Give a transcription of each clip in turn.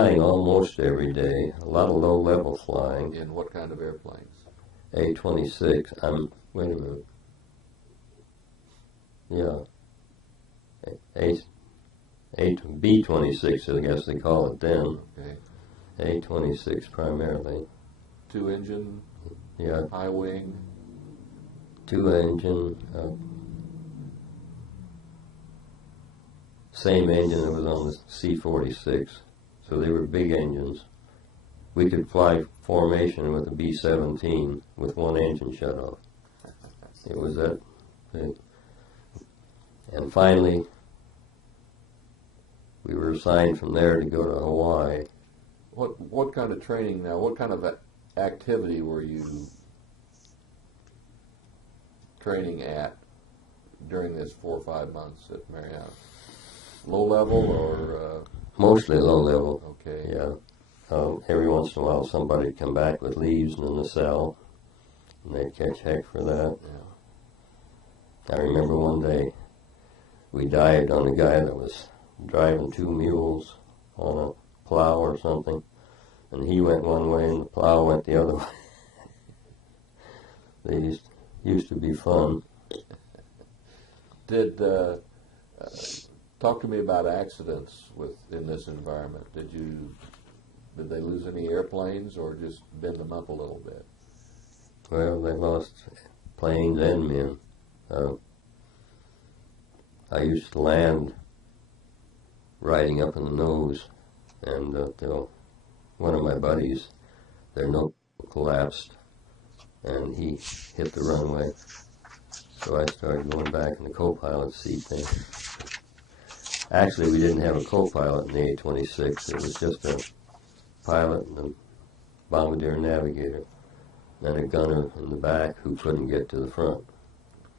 flying almost every day. A lot of low-level flying. In what kind of airplanes? A-26. Wait a minute. Yeah. B-26, I guess they call it then. Okay. A-26 primarily. Two-engine? Yeah. High wing? Two-engine. Same engine that was on the C-46. So they were big engines. We could fly formation with a B-17 with one engine shut off. It was that big. And finally, we were assigned from there to go to Hawaii. What kind of training now? What kind of activity were you training at during this 4 or 5 months at Mariana? Low level or? Mostly low level. Okay. Yeah. Every once in a while somebody would come back with leaves in the cell, and they'd catch heck for that. Yeah. I remember one day we dived on a guy that was driving 2 mules on a plow or something, and he went one way and the plow went the other way. They used to be fun. Talk to me about accidents in this environment. Did they lose any airplanes or just bend them up a little bit? Well, they lost planes and men. I used to land riding up in the nose, and one of my buddies, their nose collapsed, and he hit the runway. So I started going back in the co-pilot seat there. Actually, we didn't have a co-pilot in the A-26. It was just a pilot and a bombardier navigator, and a gunner in the back who couldn't get to the front.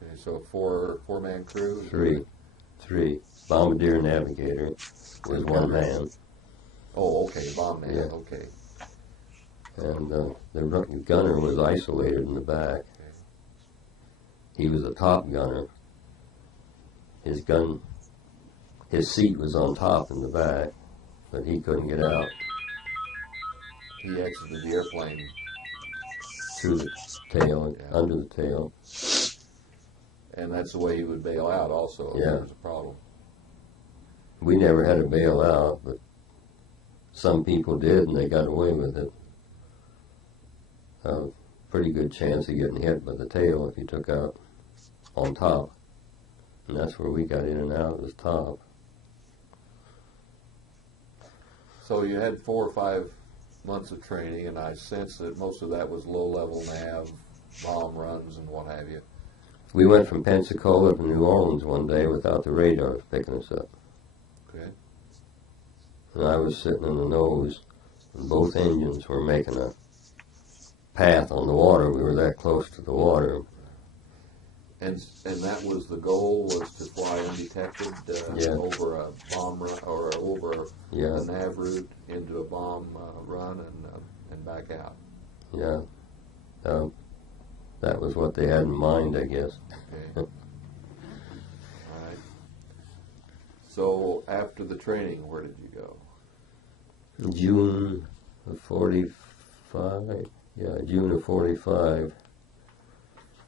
Okay, so four-man crew? Three. Bombardier navigator was one man. Oh, okay, bomb man, Yeah. okay. And the gunner was isolated in the back. Okay. He was a top gunner. His seat was on top in the back, but he couldn't get out. He exited the airplane Through the tail, Yeah. under the tail. and that's the way he would bail out also if Yeah. there was a problem. We never had a bailout, but some people did, and they got away with it. Pretty good chance of getting hit by the tail if you took out on top. And that's where we got in and out, was top. So you had 4 or 5 months of training, and I sense that most of that was low-level nav, bomb runs, and what have you. We went from Pensacola to New Orleans one day without the radar picking us up. Okay. And I was sitting in the nose, and both engines were making a path on the water. We were that close to the water. And that was the goal, was to fly undetected Yeah. over a bomb run or over Yeah, a nav route into a bomb run and back out. yeah. That was what they had in mind, I guess. Okay. All right. So after the training, where did you go? June of 45, June of 45,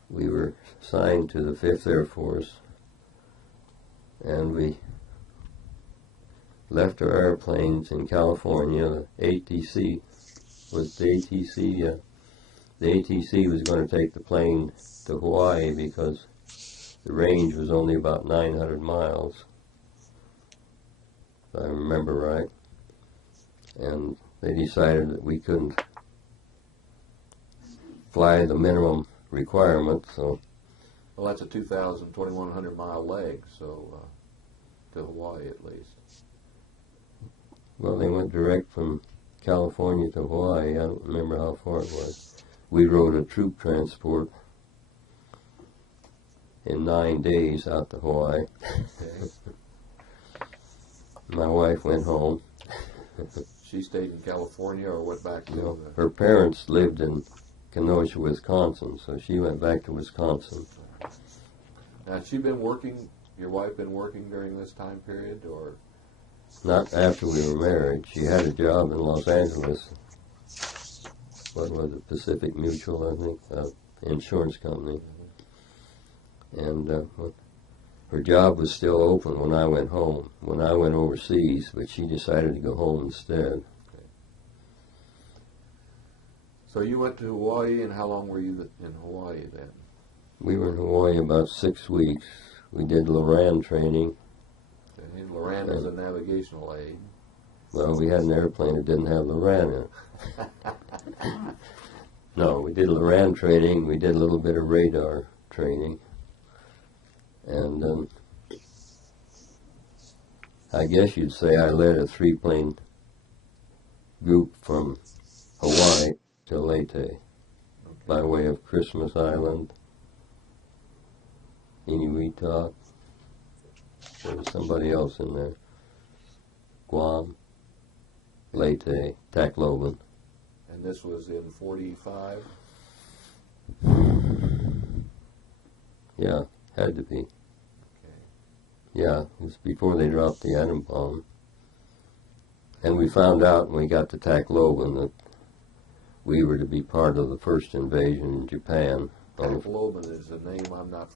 we were assigned to the 5th Air Force, and we left our airplanes in California. The ATC was going to take the plane to Hawaii because the range was only about 900 miles, if I remember right. And they decided that we couldn't fly the minimum requirement, so... Well, that's a 2,100 mile leg, so to Hawaii at least. Well, they went direct from California to Hawaii. I don't remember how far it was. We rode a troop transport in 9 days out to Hawaii. Okay. My wife went home. She stayed in California or went back to... Her parents lived in Kenosha, Wisconsin, so she went back to Wisconsin. Now, had she been working, your wife been working during this time period, or? Not after we were married. She had a job in Los Angeles. What was it? Pacific Mutual, I think, insurance company. And her job was still open when I went home, when I went overseas, but she decided to go home instead. So you went to Hawaii, and how long were you in Hawaii then? We were in Hawaii about 6 weeks. We did Loran training. Okay. Loran is a navigational aid. Well, we had an airplane that didn't have Loran in it. No, we did Loran training. We did a little bit of radar training. And I guess you'd say I led a 3-plane group from Hawaii to Leyte by way of Christmas Island, Inuitak. There was somebody else in there. Guam, Leyte, Tacloban. And this was in 45? Yeah, had to be. Okay. Yeah, it was before they dropped the atom bomb. And we found out when we got to Tacloban that we were to be part of the first invasion in Japan. Tacloban is a name I'm not